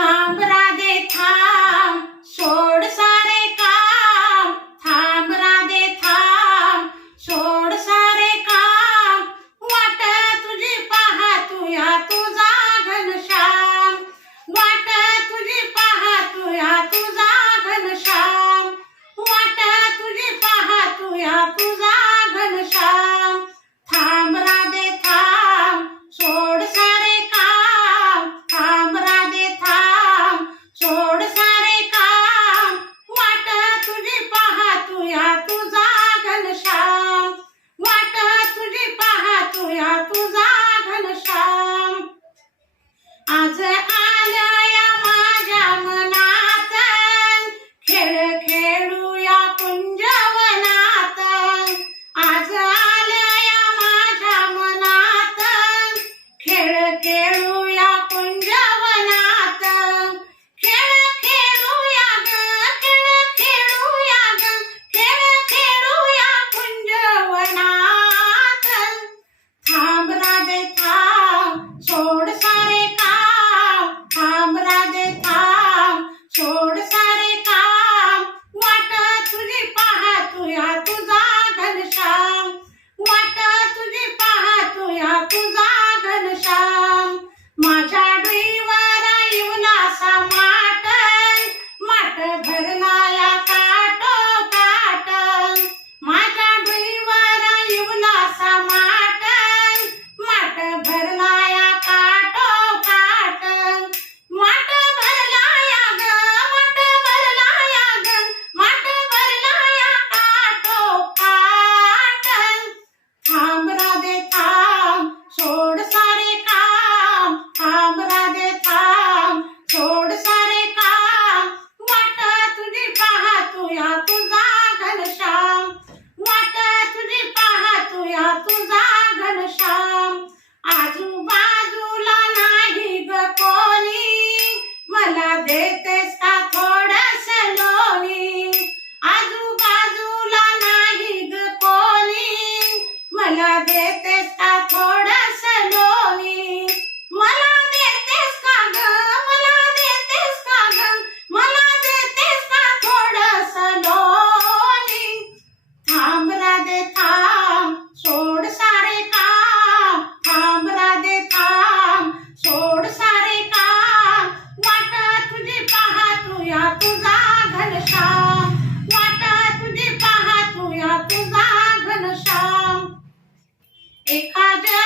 time, but I তুমি হাতে যা Ah,